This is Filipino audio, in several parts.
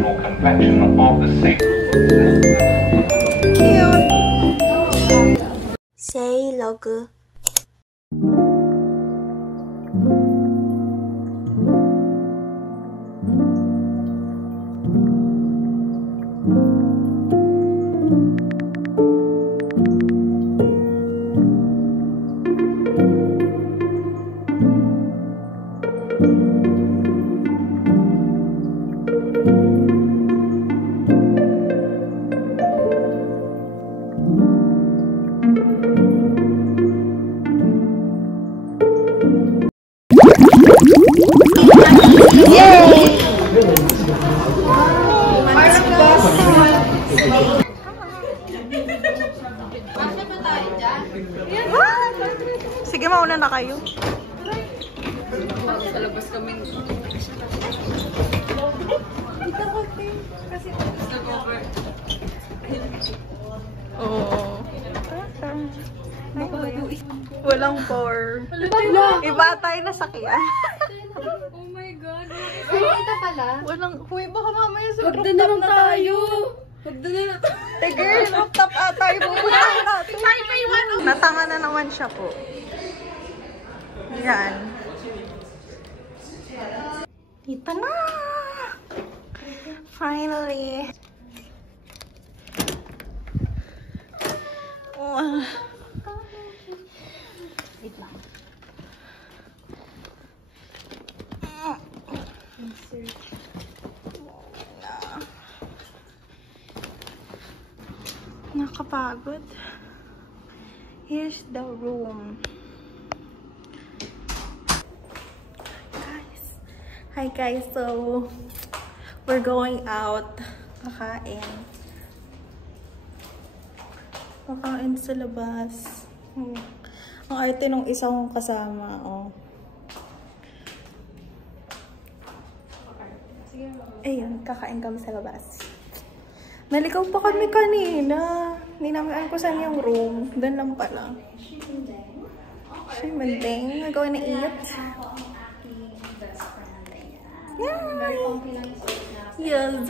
general convection of the same. Cute. Say log. Sige, mauna na kayo. Sa labas kami. Oo. Walang pour. Iba tayo nasakyan. Oh my God. Kita pala. Walang, huy, baka mamaya sa Magda rooftop naman na tayo. Magda na tayo. Girl, rooftop tayo. Pupuntahan natin. Natanga na naman siya po. Yan. Dito na! Finally! Wait lang. Nakapagod. Here's the room. Hi guys, so we're going out. Kakain sa labas. Ang arte nung isang kasama, oh. Ayun, kakain kami sa labas. Naligaw pa kami kanina. Hindi namin alam kung saan yung room. Doon lang pala. Shimendeng. We're going to eat. Yay! Yes.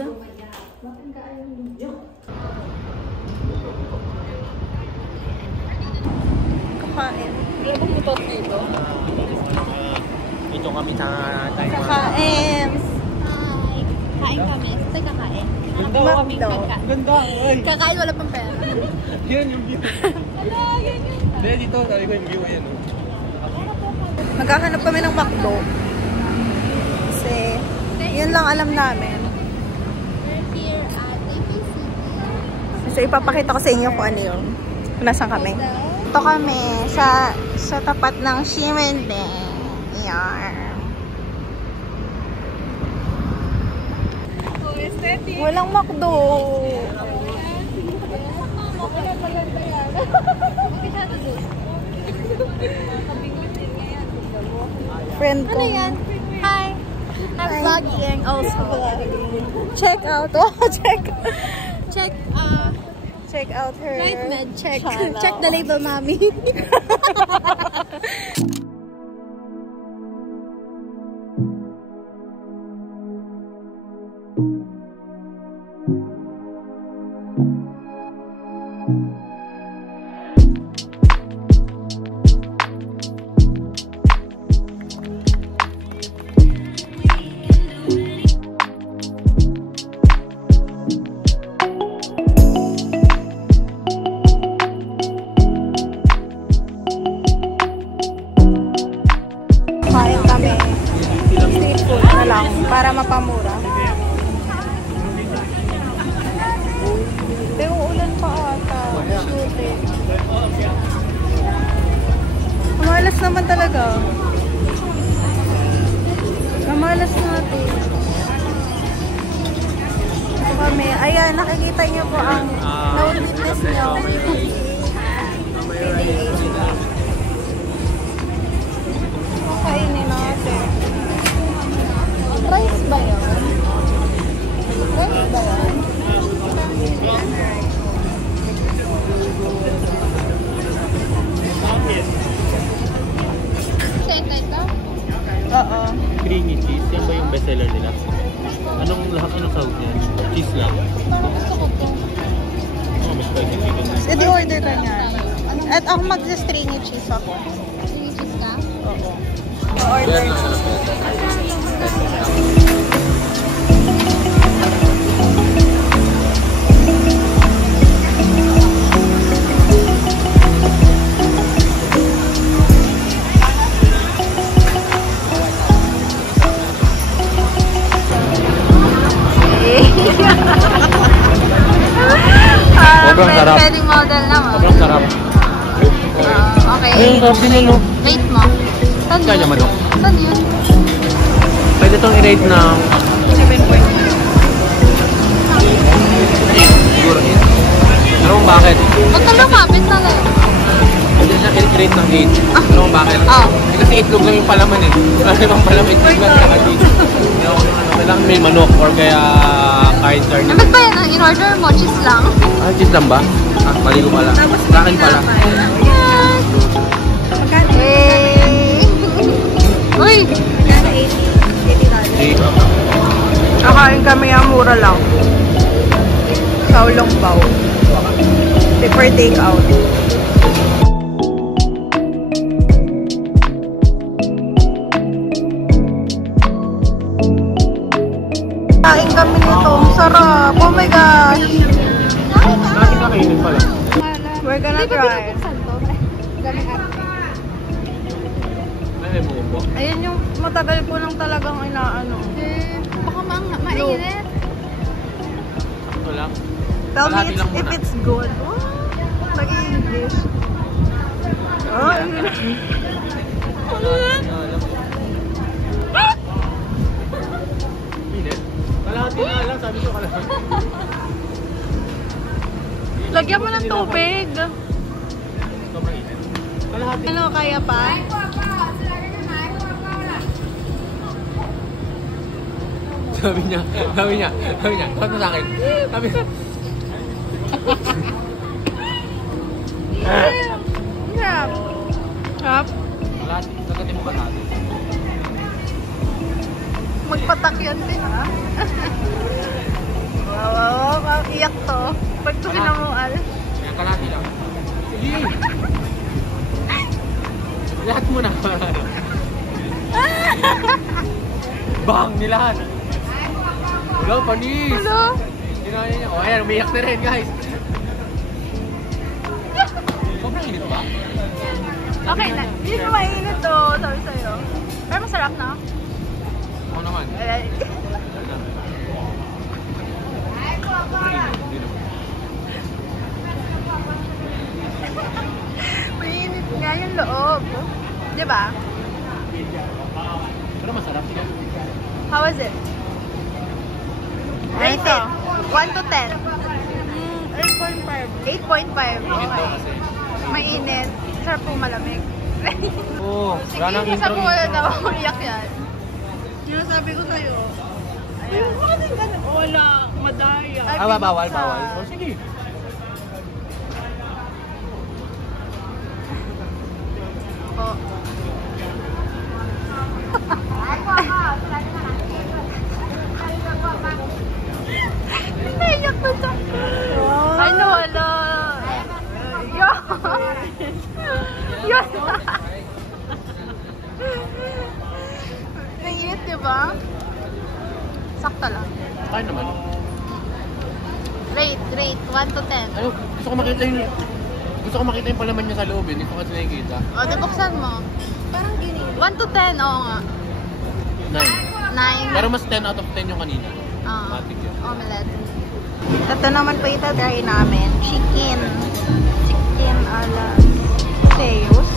Kakain. Ito kami sa Taiwan. Kakain. Hi. Kain kami. Saan kakain? Makdo. Ganda! Ay! Kakain wala pang pera. Yan yung view. Wala, yan yun. Hindi, dito. Sabi ko yung view. Ayan. Maghahanap kami ng McDo. Kasi, yun lang alam namin. We're here at APC. Kasi ipapakita ko sa inyo kung ano yun. Kung nasaan kami. Ito kami sa tapat ng Shimendeng. Yan. Walang McDo. Friend ko. Ano yan? Hi. I'm vlogging also. Check out. Oh, check out her Right med. Check. channel. Check the label, mommy. Kain kami. Street food na lang para mapamura. Pero ulan pa ata. Shooting. Mamalas naman talaga. Mamalas natin. Ito kami. Ayan, nakikita niyo po ang no witness nyo. Kainin natin. Rice ba yun? Rice ba yun? Sentay ka? Oo. Creamy cheese. Yan ba yung bestseller nila? Anong sahog niya? Cheese lang. Oh, mas spicy chicken. So, di-order ka niya. At ako mag-stringy cheese ako. Stringy cheese ka? Oo. Order. Sobrang sarap. Pwedeng model naman. Sobrang sarap. Okay. Ayun, sarap din yun, no? Rate mo. Saan Kaya yun? naman, no? Saan yun? Pwede itong i-rate ng 7.5. siguro 8. Alam mo bakit? Huwag ka lumapit na lang. Hindi na i-rate ng 8. Alam mo bakit? Oh. Kasi itlog lang yung palaman eh. Wala namang palaman. Itlog lang sa cheese. Kailangan may manok or kaya kahit sardine. Ba't ba yan ang in-order mo? Cheese lang? Ah, cheese lang ba? Ah, mali ko pala. Sa akin pala. Hey! Uy! Nakain kami ang mura lang. Saulong bao. For take out. Kain kami nito. Ang sarap. Oh my gosh. Lagi nakainin pala. We're gonna try. Ay, buko. Ayan yung matagal ko lang talagang inaano. Baka mainit. Ito lang. Tell me Kalahati lang if muna. it's good. Nag-English. Oh, Hindi. Kalahati na lang. Sabi ko kalahati. lagyan mo ng tubig. Sobrang init. Kalahati. Ano, kaya pa? Sabi niya. Sabi mo sa akin. Sabi niya. Yeah. Sarap. Kalahati. Sagatin mo kalahati. Magpatak yan din, ha? Wow. Iyak to. Pag ito sinamual. Kaya kalahati lang. Sige. Lahat mo na. Bang! Nilahat. Wala, panis. Hello? Kinaya niya. O, ayan. Umiyak na rin, guys. Sobrang init ba? Okay na. Hindi na mainit to. Sabi sa'yo. Pero masarap na. Ako naman. Ay. Sobrang init. Hindi naman. Mainit nga yung loob. Diba? Pero masarap siya. How was it? Rate it. 1 to 10. 8.5. 8.5. Init daw kasi. Mainit. Sarap po malamig. Oo. Wala nang Sige, sa intro. po na umiyak yan. Yung sabi ko sa'yo. Ayun. Bakit ganun? Wala. Madaya. Ah, bawal. O, sige. Oh. Naiyak na siya. Ay, nawala. Yun. Yun. Naiinit, diba? Sakto lang. Kain naman. Rate. 1 to 10. Ano? Gusto ko makita yung palaman niya sa loob. Hindi ko kasi nakikita. O, buksan mo. Parang gini. 1 to 10, oo nga. 9. 9. Pero mas 10 out of 10 yung kanina. Matik yun. Omelette. Ito naman po itatry namin. Chicken ala Teos.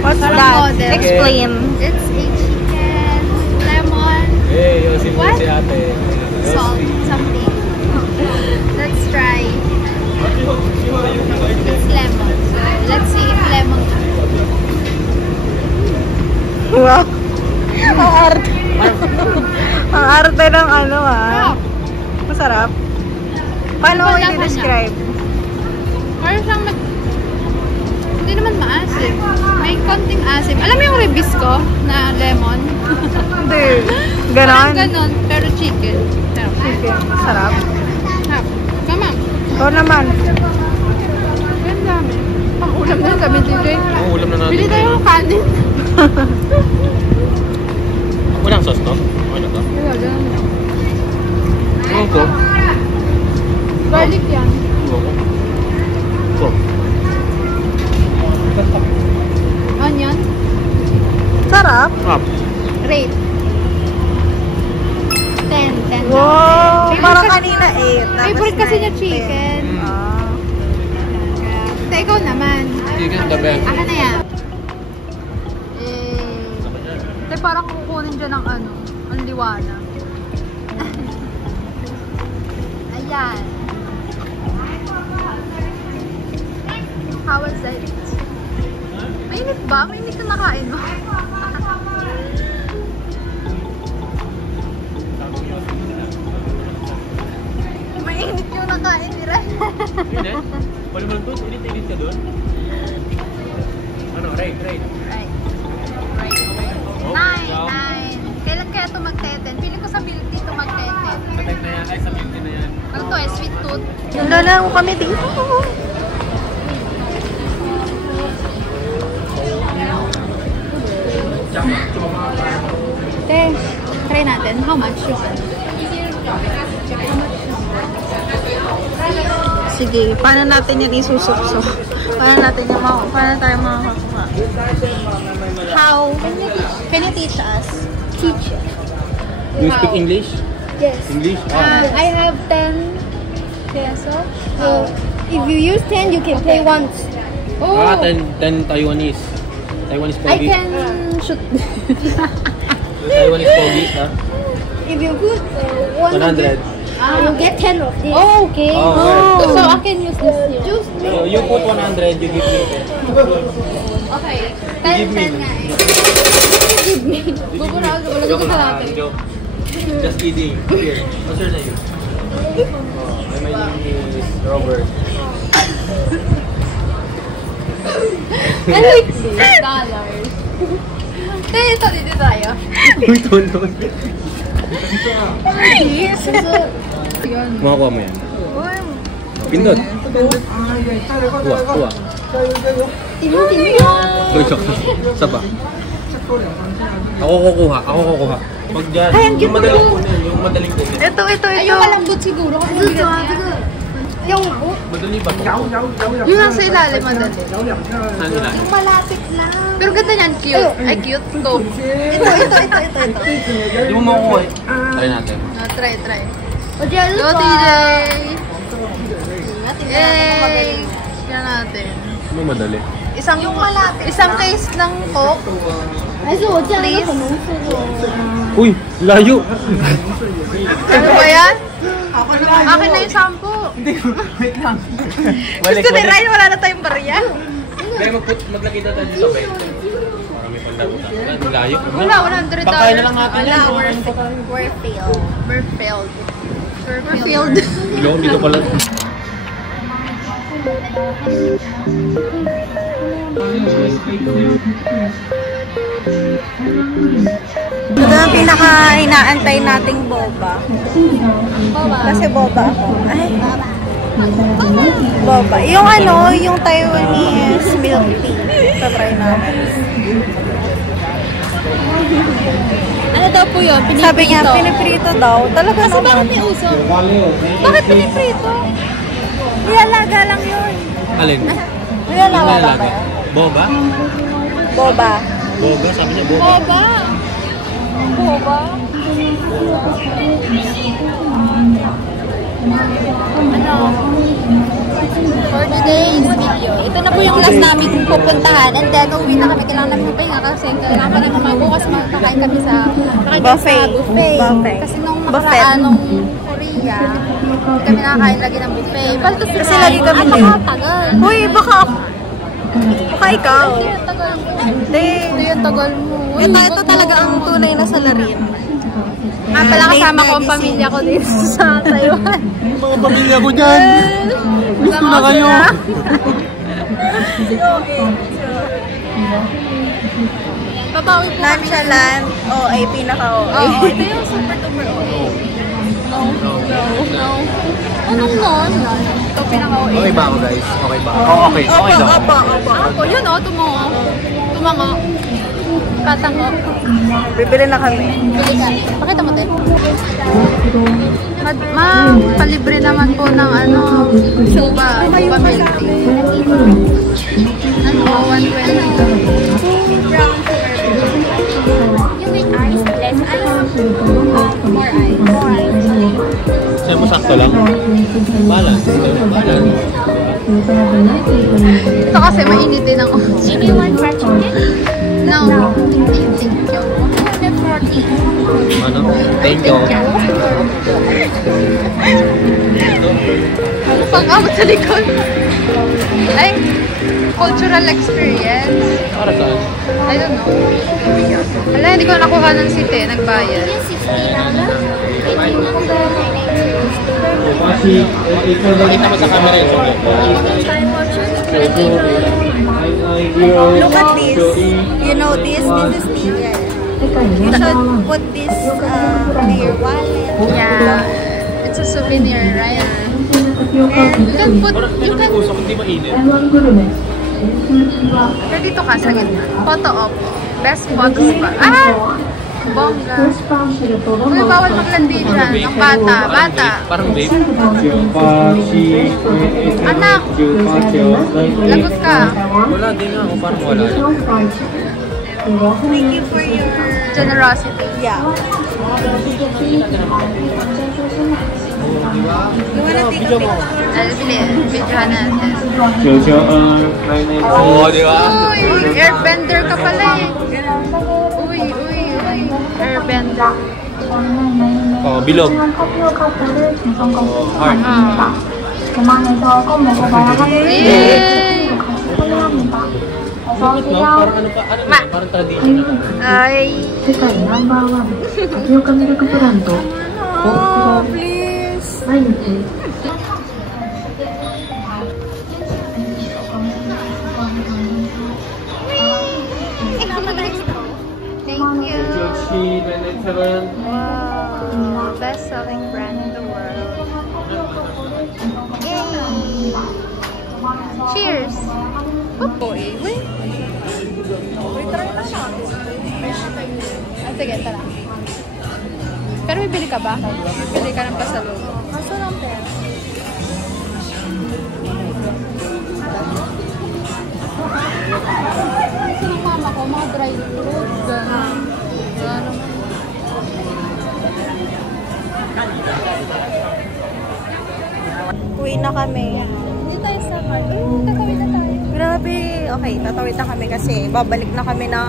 What's that? model. Explain. Ang arte ng ano Masarap. Paano mo i-describe? Parang siyang hindi naman maasim. May konting asim. Alam mo yung ribisco na lemon? Hindi. Parang Ganon. ganon, pero chicken. Sarap. Chicken. Sarap. Sarap. Mama, Ikaw naman. yan dami. Pang-ulam na kami, DJ. Oo, ulam na natin. Bili tayo ng kanin. Walang sauce to? Okay na to? Wala, dyan. Oo ko. Garlic yan. Oo ko. Onion. Sarap. Rate. 10. Wow. Favorite Parang kasi- kanina 8. Favorite kasi niya chicken. Kaya, ikaw naman. Chicken the best. Akin na yan. Parang kukunin dyan ng ano, ang liwanag. Ayan. How was it? Mainit ba? Mainit na nakain mo? Mainit yung nakain ni Ren. Hindi. Wala mo lang doon. Init ka doon. Ano? Right. Right. Oh, 9. Kailan kaya ito mag-10? Feeling ko sa milk tea ito mag-10. Patay na yan. Ay, sa milk na yan. Ano to eh? Sweet tooth. Nalaro kami dito. Okay, try natin. How much yung ano? Sige, paano natin yan isusukso? Paano tayo makakakuha? How? Can you teach us? Teach. You speak English? Yes. English? I have 10 pesos. So, if you use 10, you can pay once. Oh, 10 Taiwanese. Taiwanese I pogi. can shoot. Taiwanese pogi, ha? If you put 100. you get 10 of this. Oh, okay. Oh, So, I can use this here. So, you put 100, you give me 10. Okay. Give me. 10 nga eh. Give me. Bubura ako. Wala ko sa lahat. Joke. Just kidding. Here. What's your name? My name is Robert. And like $6. Ito, dito tayo. Uy, tonon. Makakuha mo yan. Pindot. Kuha. Uy, isa pa. Ako kukuha. Pag dyan, yung madaling kunin. Ito. Ay, yung malambot siguro. Kasi yung Madali ba ito? yung nasa ilalim, madali. Saan nila? Malapit lang. Pero ganda niyan, cute. Ay, cute. Go. Ito. Hindi mo makukuha eh. Try natin. Try. Go, TJ! Yay! Yan natin. Ano madali? Isang case ng Coke. Please. Uy, layo! Ano ba yan? Akin na yung 10. Wait lang. Gusto ni Ryan, wala na tayong barya. Kaya maglagay na tayo sa 20. Para may pandagutan. Layo. Wala, $100. Pakain na lang natin yan. We're failed. Dito pala. Ito ang pinaka-inaantay nating boba. Kasi boba ako. Ay. Boba. Yung yung Taiwanese milk tea. Tatry namin. Ano daw po yun? Piniprito? Sabi niya, piniprito daw. Talaga Kasi bakit naman. may uso? Bakit piniprito? Nilalaga lang yun. Alin? Nilalaga lang ba? Boba? Boba. Boba? Sabi niya boba. Boba? Ano? For today's video, ito na po yung last namin pupuntahan. And then, uwi na kami. Kailangan namin magpahinga kasi kailangan pa namin bukas makakain kami sa Buffet. Kasi nung nakaraan, nung Korea, hindi kami nakakain lagi ng buffet. Kasi lagi kami din. Napakatagal. Uy, baka ikaw. Hindi yung tagal mo. Hindi. Hindi yung tagal mo. Ito talaga ang tunay na salarin. Nga pala kasama ko ang pamilya ko dito sa Taiwan. Yung mga pamilya ko dyan. Gusto na kayo. Babawi po. Nonchalant. OA, pinaka-OA. Oo, ito yung super duper OA. No. Anong no? Ito pinaka-OA. Okay ba ako guys? Okay ba? Oo, okay. Okay daw. Ako, yun o, tumango. Tumango. Patango. Bibili na kami. Bili ka. Pakita mo, Tel. Palibre naman po ng ano, suba milk tea. Ano, 120. Brown sugar. You make ice, less ice, more ice. Sa'yo mo sakto lang. Balance. Balance. Ito kasi mainit din ang Jimmy, one fried chicken? No. Thank you. Ano? Thank you. Ano pang abot sa likod? Ay, cultural experience. Para saan? I don't know. Wala, hindi ko nakuha ng site. Nagbayad. Pakita mo sa camera yun. Look at this. You know this? This is Tinder. You should put this to your wallet. Yeah. It's a souvenir, right? And You can put, you can, Gusto ko hindi mainit. pero dito ka sa gitna. Photo op. Best photo spot. Ah! Bongga. Uy, bawal maglandi dyan. Ang bata. Bata. Parang vape. Anak. Lagot ka. Wala din nga ako. Parang wala. thank you for your... Generosity. Yeah. You wanna take a picture? Videohan natin. Oo, di ba? Uy, airbender ka pala eh. Uy. Airbender. Oh, bilog. Heart. Yay! Bakit no? Parang ano pa? Ano Ma. Parang traditional. Ay. Oh, please. Thank you. Wow. Best-selling brand in the world. Yay! Cheers! Uy, wait. Try na siya. Sige, tara. Pero bibili ka ba? Bibili ka ng pasalubong. Kaso lang pera. Yung mama ko, mga dry fruit. Gano'n. Uwi na kami. Hindi tayo sa card. Tatawid na tayo. Grabe. Okay, tatawid na kami kasi babalik na kami ng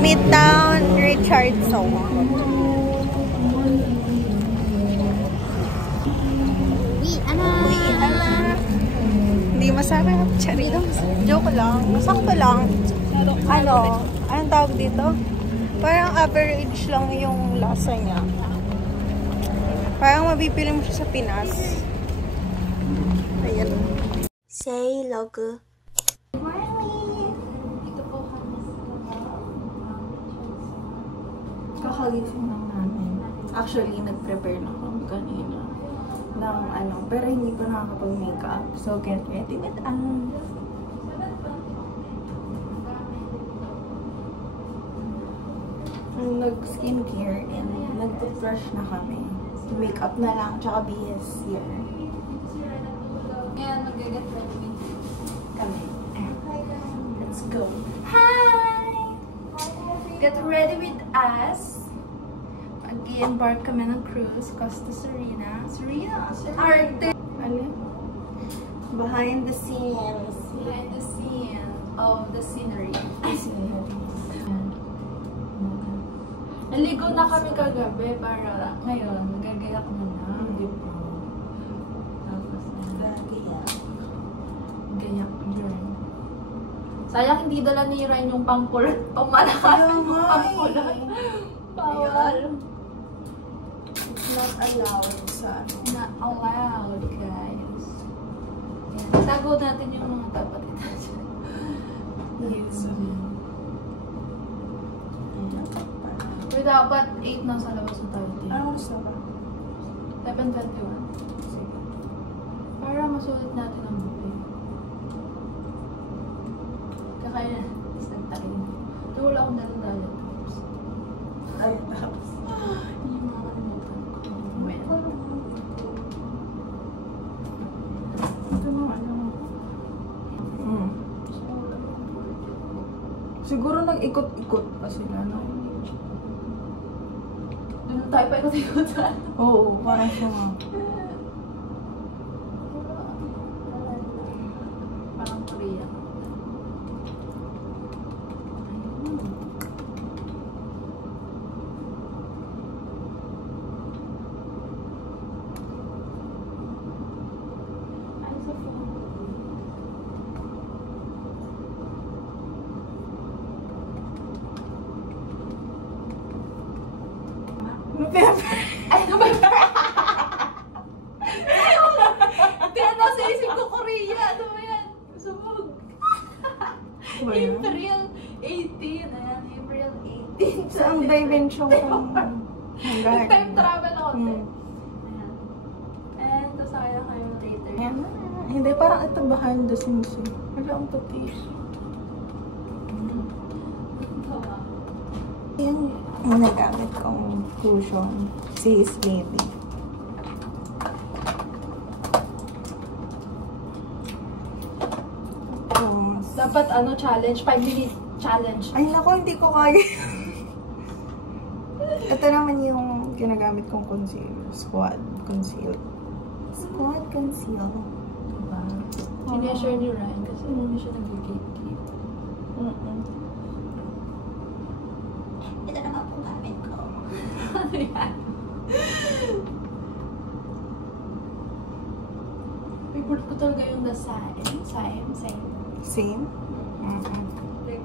Midtown Richardson. Uwi na. Hindi masarap. Chari. Joke lang. Sakto lang. Ano? Anong tawag dito? Parang average lang yung lasa niya. Parang mabibili mo siya sa Pinas. Ayan. Say logo. Kakagising lang namin. Actually, nag-prepare na kami kanina ng ano, pero hindi pa nakakapag-makeup. So, get ready with us. Nag-skincare and nag-toothbrush na kami. Makeup na lang, tsaka BS here. Ngayon, nag-get ready. Kami. Let's go. Hi! Get ready with us. Mag-i-embark kami ng cruise, Costa Serena. Arte! Ano? Behind the scenes. Behind the scene of the scenery. Naligo na kami kagabi para ngayon, nagagayak na na. Tapos, gayak yun. Sayang hindi dala ni Ryan yung pangkulat. Pamalakas yung pangkulat. Bawal. It's not allowed sa ano. Not allowed, guys. Yan. Tago natin yung mga dapat ito. Yes. Uy, dapat 8 na sa labas na tayo. Ano gusto ba? 7:21. Sige. Para masulit natin ang buffet. Kakain na. Tapos nagtakin. Ito wala akong dala-dala. Ay, tapos. Yung mga kalimutan ko. Well. Ito na ano. Siguro nag-ikot-ikot pa sila, no? Doon tayo pa ikot-ikotan. Oo, parang siya nga. Parang Korea. Ay, sa phone. November. Ay, November! Tinanong sa isip ko, Korea. Ano ba yan? Sumog. Ba yan? April 18. Ayan, April 18. Saan dimension kang Nag-time travel ako. Hmm. Ayan. And, tapos kaya kayo later. Yan na. Hindi, parang ito behind the scenes eh. Wala ang puti. Yan yung nagamit kong cushion. Sis Lady. Dapat ano, challenge. 5-minute challenge. Ay nako, hindi ko kaya. Ito naman yung ginagamit kong concealer. Squad Conceal. Squad Conceal. Diba? Sineshare ni Ryan kasi hindi siya nag-gatekeep. Ito naman po gamit ko. Ano yan? Favorite ko talaga yung the same. Same? Like,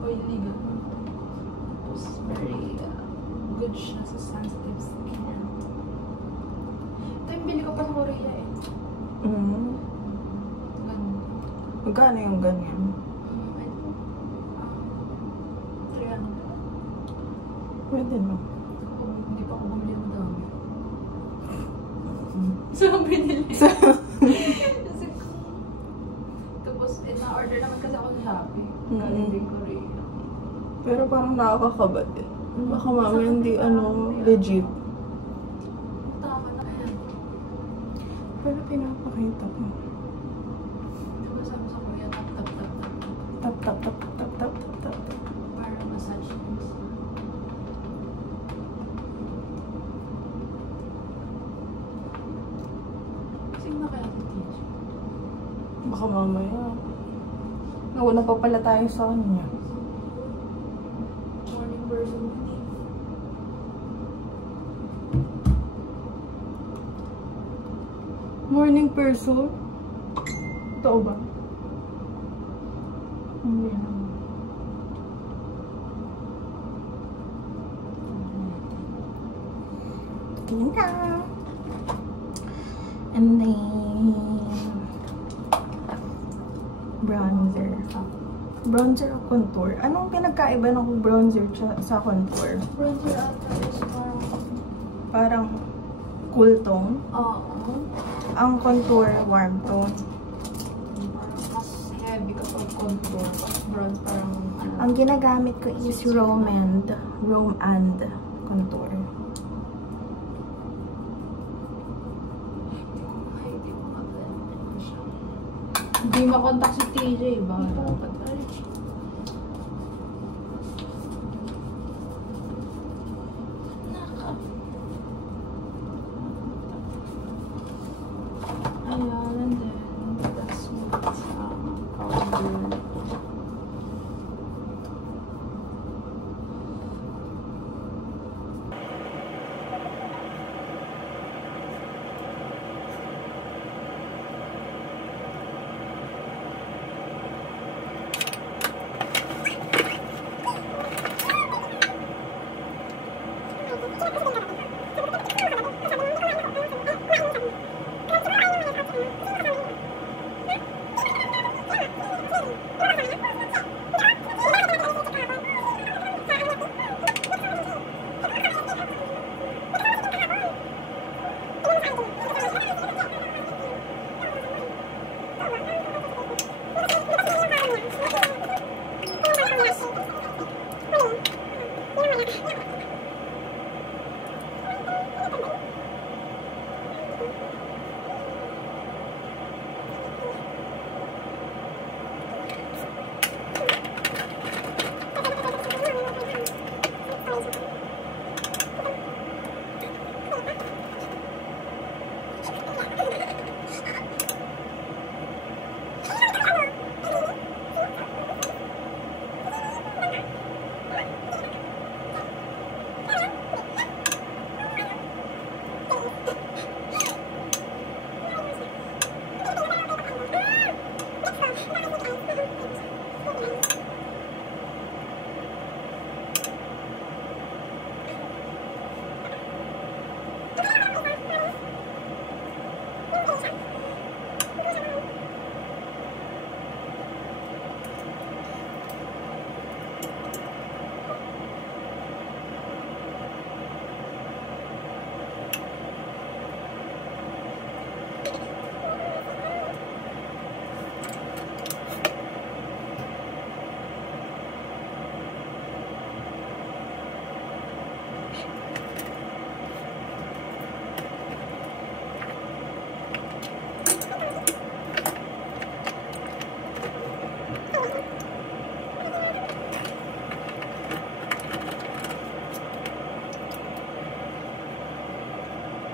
oily ganun. Tapos very good siya sa sensitive skin. Ito yung bili ko pa sa Korea eh. Ganun. Magkano yung ganyan? 300. Pwede no? Hindi pa ako bumili ng dami. So, binili. Kasi tapos, na-order naman kasi ako sa Shopee. Galing din Korea. Pero parang nakakakabad eh. Baka mamaya hindi legit. Tama na kaya. Pero pinapakita ko. Diba sabi sa Korea, tap. Tap, tap, tap, tap, tap, tap, tap. Para massage things. Sing na kaya si teacher? Baka mamaya. Nauna pa pala tayo sa kanya. Morning person din eh. Morning person? Totoo ba? Hindi naman. Tina. And then bronzer. Bronzer o contour? Anong pinagkaiba ng bronzer sa contour? Bronzer ata is Parang cool tone. oo. Ang contour, warm tone. Parang mas heavy kapag contour. Bronze parang ano. Ang ginagamit ko is Rome and contour. Ay, di ko mag-blend siya. Hindi makontak si TJ ba? Dapat ay. Ayan, and then that's what's powder.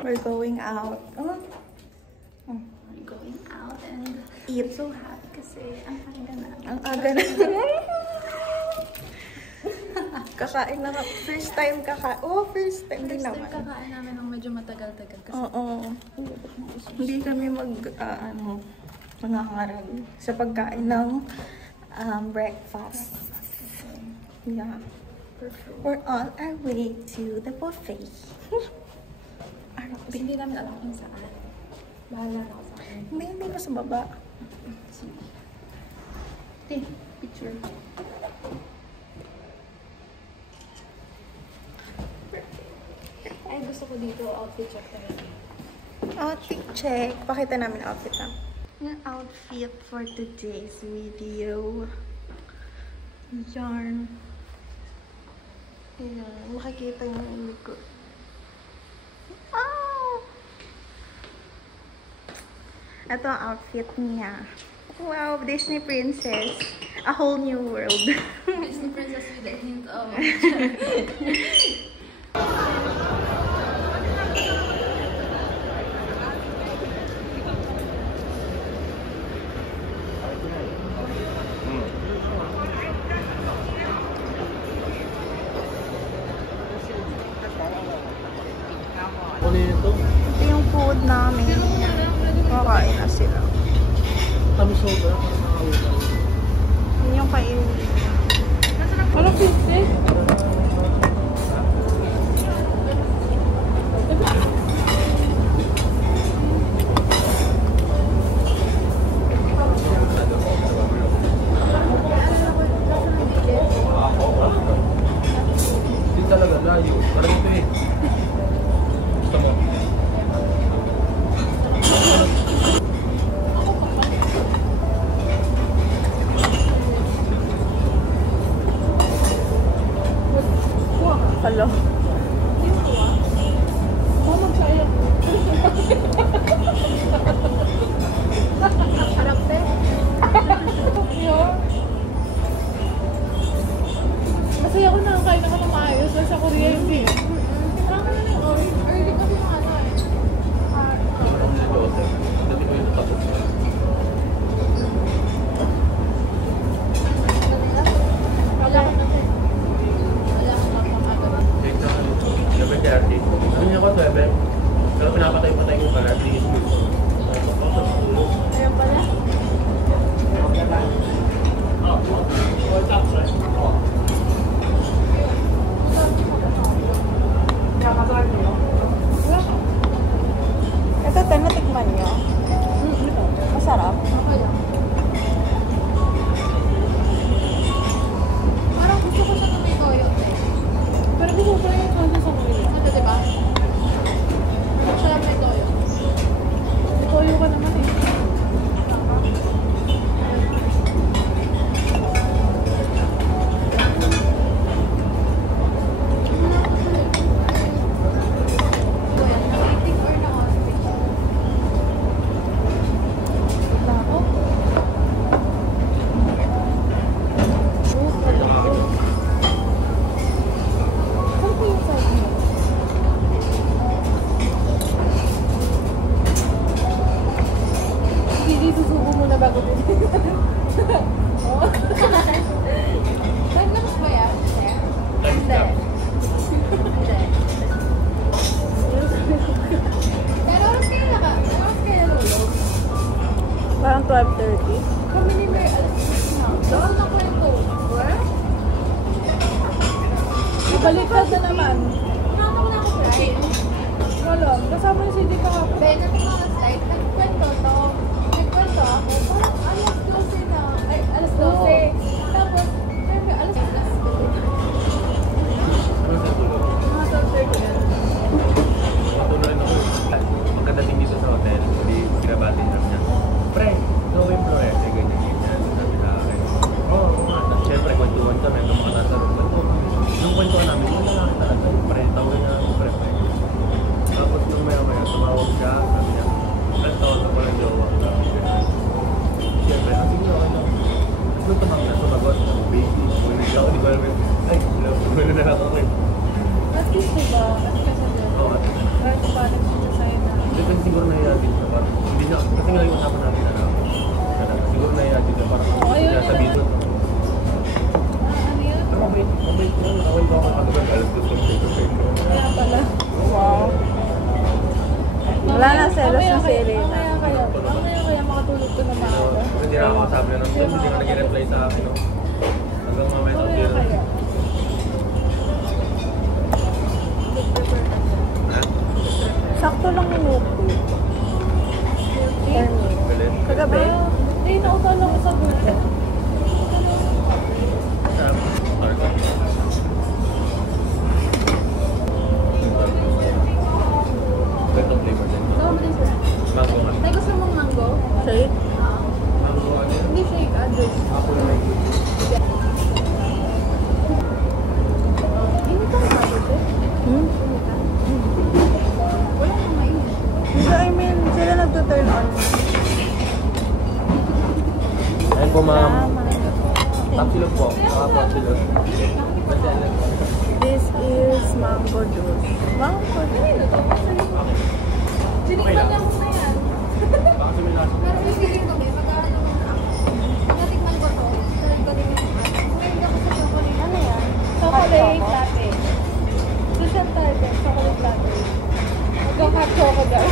We're going out. We're going out and eat. So happy kasi ang aga na. Ang aga na. Kakain na. First time kakain. Oh, first time din naman. First time kakain namin ng medyo matagal-tagal kasi. Oo. Hindi kami mangangarag sa pagkain ng breakfast. Yeah. Perfect. We're on our way to the buffet. Hindi namin alam kung saan. Bahala na ako sa akin. Hindi pa sa baba. Sige. Take picture. Ay, gusto ko dito. Outfit check tayo. Outfit check. Pakita namin outfit na. Yung outfit for today's video. Yarn. Ayan. Makikita niyo yung likod. Oh! Ito ang outfit niya. Wow, Disney princess. A whole new world. Disney princess with a hint of... Ito yung food namin. Kakain na sila. Kami sobra. Yun yung kainin. Ano princess? Hindi talaga layo. Parang ito eh. Gusto mo? Hello. Harap na. Masaya ko nakakain ako ng maayos sa Korea hindi. Parang ano na yun, early kasi ng ano eh. Dati ko yung tapos. Wala ko na. Wala ko na pang aga. Check na ano. 11:30. Sabi niya ko 12. Pero pinapatay-patay ko pala. 3 is good. Ayun pala. Ito, natikman nyo. Masarap. Okay lang. Parang gusto ko siya na may toyo. Pero gusto ko pa yung kaso sa Korea. Ito, diba? Siya lang may toyo. pa naman eh. Hindi susubo muna bago din. Time lapse ba yan? Hindi. Pero oras kayo nalulog? Parang 12:30. Kami ni Mary, alas 6 na. Doon na kwento. Nabaliktad na naman. Nakaka mo na ako slide. Wala, kasama yung CD kahapon. Ben, natin ko ang slide. Nagkwento to. Nagkwento ako. Parang alas 12 na. Ay, alas 12. Tapos, siyempre, alas 12. Ano sa tulog? Mga 12:30 yan. Matuloy ako. Pagkadating dito sa hotel, hindi pinabati niya. Pre, gawin bro eh. Ganyan, ganyan. Sabi sa akin. Oo, nga. Siyempre, kwentuhan kami. Nung mga nasa nung kwentuhan namin, wala lang talaga. Pre, tawag niya ako pre. Tapos nung maya-maya, tumawag siya. Sabi niya, alas tawag ako ng jowa. Siyempre, sige okay lang. Tapos nung tumawag na, sumagot. Baby, ulit ako. Di ko alam yun. Ay, wala na lang ako eh. At least diba, at kasi din. Oo, at Kahit pa nagsinta sa'yo na. hindi kasi siguro nahihatin siya. Parang hindi niya, kasi nga yung usapan namin na siguro nahihatin siya. Parang ayun siya yun sabihin naman. doon. Ano yun? Pero mabait yun. Awal ba ako kagabi? Alas gusto ko. Kaya pala. Wow. Wala na, selos na si Elena. Mamaya kaya makatulog ko na maaga. Hindi na ako kasabi na nung hindi ka nag-reply sa akin. No? Hanggang mamaya ako Mamaya kaya. Ha? Sakto lang yung notebook. Galit. Kagabi? Hindi, nautala ko sa grupo. Ganitong flavor din. Gawa mo din sila. Mango nga. Tay, gusto mong mango? Shake? Mango nga din. Hindi shake, juice. Apple na may Init ang sabi ko. Hmm? Wala nang mainit. Hindi, I mean, sila nagto-turn on. Ayun po ma'am. Tama. Tapsilog po. Tapsilog. This is mango juice. Mango juice? Sinikman lang mo na yan. Baka may lasa. Pero pipili ko din, mag-aaral naman na ako. Natikman ko to. Try ko din yung Ngayon ako sa chocolate. Ano yan? Chocolate latte. Susan target, chocolate latte. Mag-hot choco daw.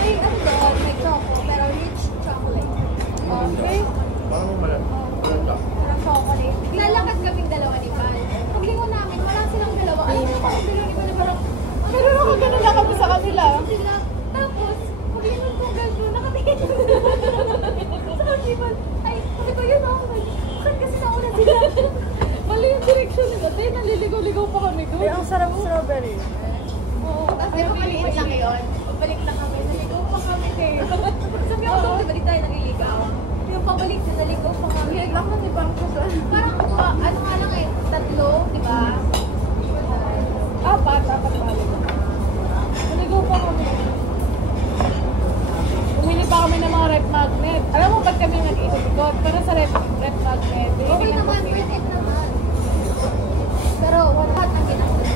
May ano doon, may choco, pero rich chocolate. Okay. Parang malasa. Parang chocolate. Lalakad kaming dalawa ni Val. Paglingon namin, wala silang dalawa. Alam mo, parang bilang ni Val na parang, Pero nakagano lang kami sa kanila. sila. Tapos, paglingon ko gagawin, nakatingin ko. Sabi ni Val, ay, sabi ko yun ako. Bakit kasi nauna sila? Mali yung direction nila. Tayo, naliligaw-ligaw pa kami doon. Ay, ang sarap strawberry. Oo. Tapos, di ba maliit lang yun? Pabalik na kami, naligaw pa kami kayo. Sabi ko, di ba di tayo naliligaw? Yung pabalik na naligaw pa kami. Lang kasi parang Susan. Parang, ano nga lang eh, tatlo, di ba? Apat balik. Naligaw pa kami. Umili pa kami ng mga rep magnet. Alam mo ba't kami nag-ikot-ikot? Para sa rep magnet. Okay naman, worth it naman. Pero, what ang ginagawa?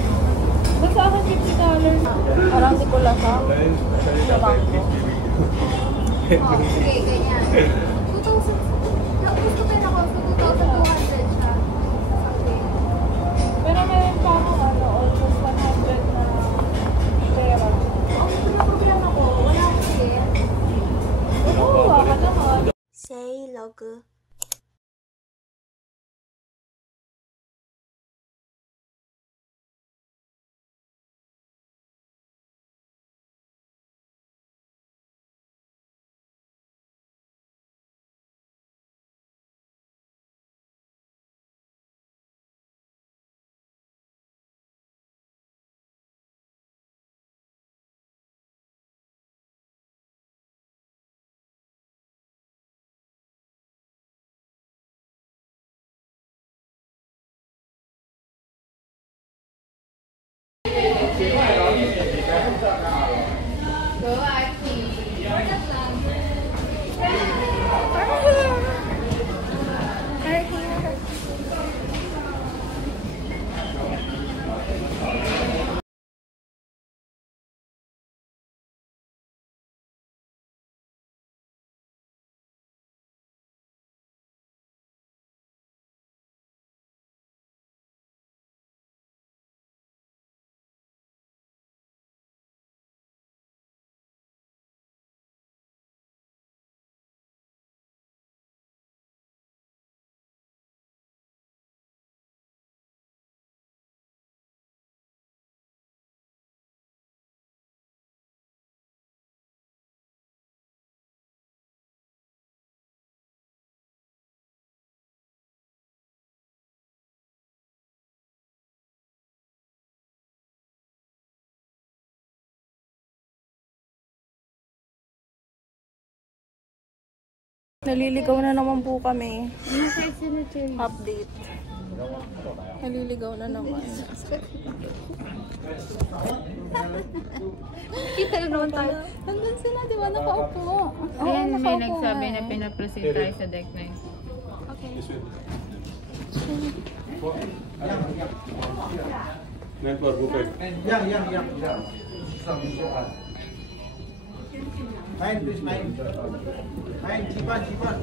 Basta ako $50 na. Parang di ko lasa. Ayun, salita pa yung please baby. Oh, sige, ganyan. 2,000. Gusto ko yun ako, so 2,200 siya. Okay. Pero meron pa akong almost 100 na pera. Ang problema ko, wala akong share. Oo, wala naman. Say log. Naliligaw na naman po kami. Update. Naliligaw na naman. Kita na naman tayo. Nandun sila, di ba? Nakaupo. Ayan, may nakaupo nagsabi nga na eh. pinaproceed tayo sa deck 9. Okay. Nine, please, nine. Nine, Jipan, Jipan.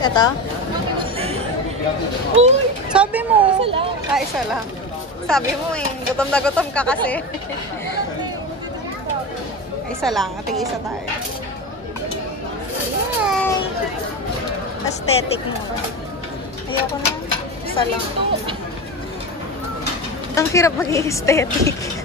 Ito? Uy! Sabi mo. Isa lang. Sabi mo eh. Gutom na gutom ka kasi. Isa lang. Tig-isa tayo. Hi! Aesthetic mo. Ayoko na. Isa lang. Ang hirap mag-aesthetic.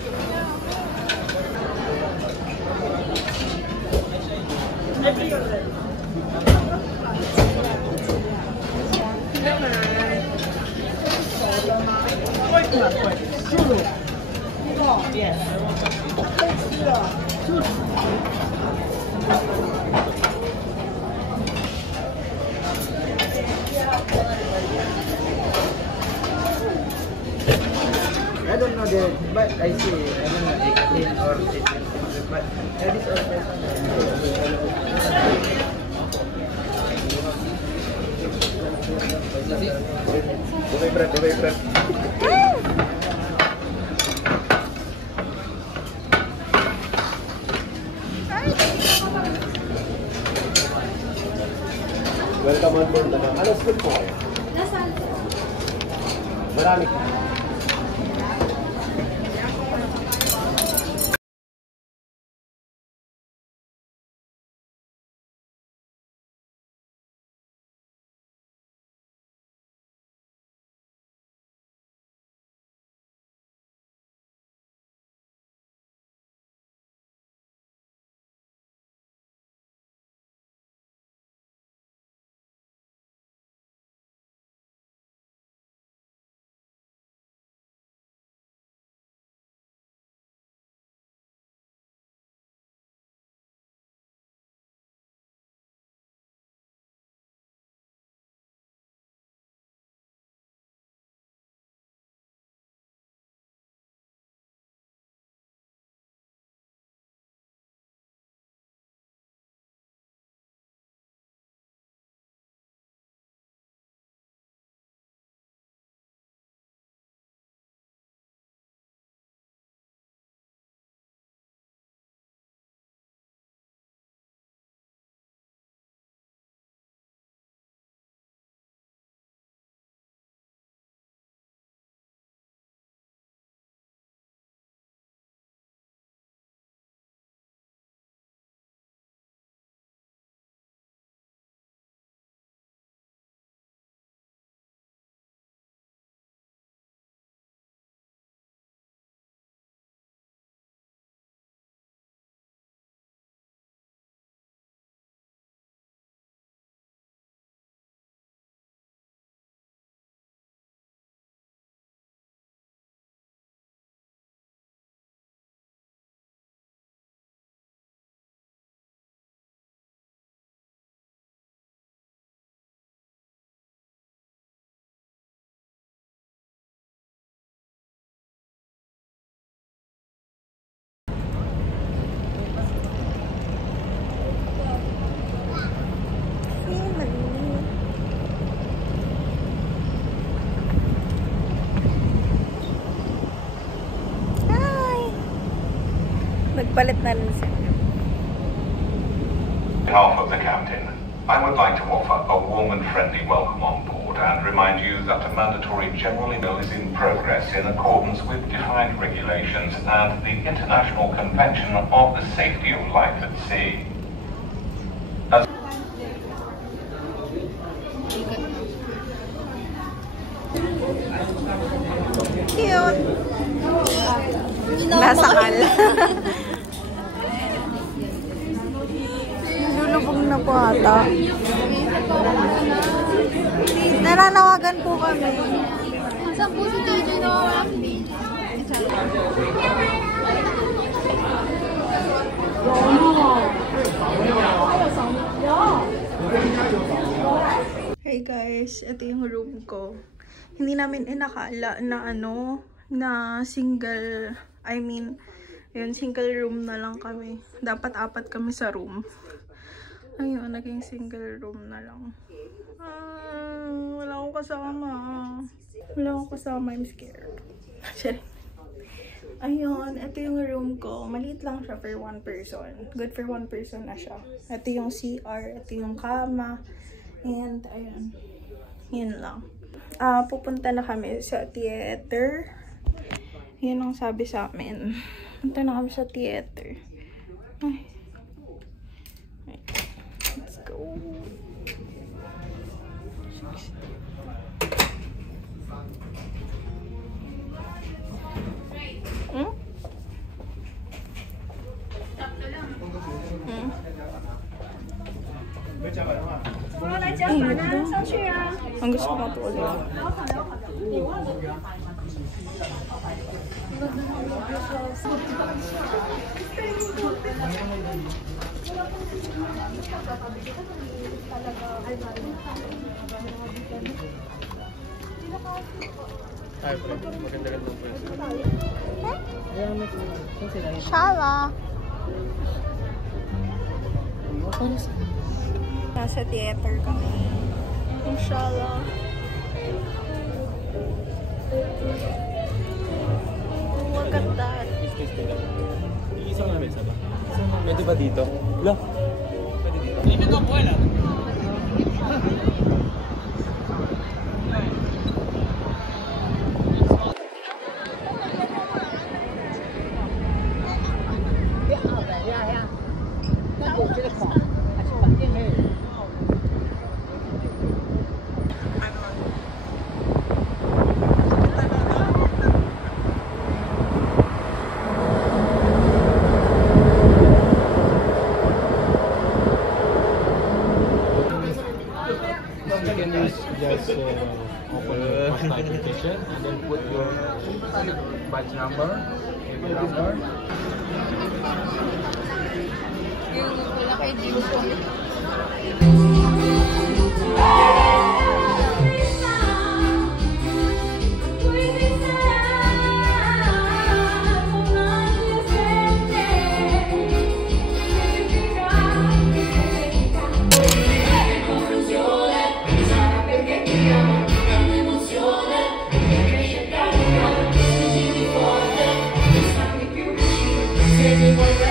I don't know the, but I see, I don't know, they clean or but that is Welcome on board. Ano school po kayo? Marami. Nagpalit na rin siya. On behalf of the captain, I would like to offer a warm and friendly welcome on board and remind you that a mandatory general meal is in progress in accordance with defined regulations and the International Convention of the Safety of Life at Sea. Cute! Nasakal. Lulubog na po ata. Nananawagan po kami. Saan po si TJ no? Hey guys, ito yung room ko. Hindi namin inakala na na single, single room na lang kami. Dapat 4 kami sa room. Ayun, naging single room na lang. Wala akong kasama. I'm scared. Ayun, ito yung room ko. Maliit lang siya for 1 person. Good for 1 person na siya. Ito yung CR, ito yung kama. And, ayun. Yun lang. Pupunta na kami sa theater. Yun ang sabi sa amin. Punta na kami sa theater. Ay. Let's go. Ang gusto ko po ulit. Ay, maganda-ganda po yun. Shala! Nasa theater kami. Inshallah. Look at that. Isang namin sa ba? Pwede ba dito? Wala. Pwede dito. Hindi ko po alam. Just open your first application and then put your batch number, every number. Everyone